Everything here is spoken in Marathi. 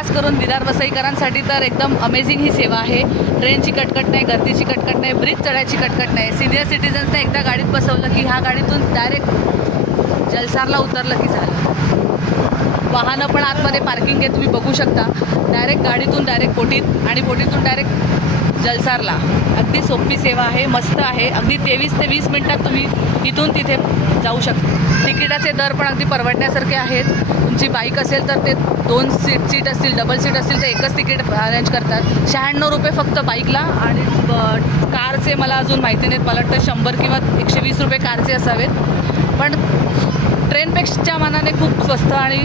खास करून विरार वसईकरांसाठी तर एकदम अमेझिंग ही सेवा आहे. ट्रेनची कटकट नाही गर्दीची कटकट नाही ब्रिज चढायची कटकट नाही. सिनियर सिटीजन्सने एकदा गाडीत बसवलं की ह्या गाडीतून डायरेक्ट जलसारला उतरलं की झालं. वाहनं पण आतमध्ये पार्किंग आहे तुम्ही बघू शकता. डायरेक्ट गाडीतून डायरेक्ट बोटीत आणि बोटीतून डायरेक्ट जलसारला. अगदी सोपी सेवा आहे मस्त आहे. अगदी तेवीस ते वीस मिनटात तुम्ही इथून तिथे जाऊ शकता. तिकिटाचे दर पण अगदी परवडण्यासारखे आहेत. तुमची बाईक असेल तर ते दोन सीट सीट असतील डबल सीट असतील तर एकच तिकीट अरेंज करतात. शहाण्णव रुपये फक्त बाईकला आणि कारचे मला अजून माहिती नाहीत. मला वाटतं शंभर किंवा एकशे वीस रुपये कारचे असावेत. पण ट्रेनपेक्षा मानाने खूप स्वस्त आणि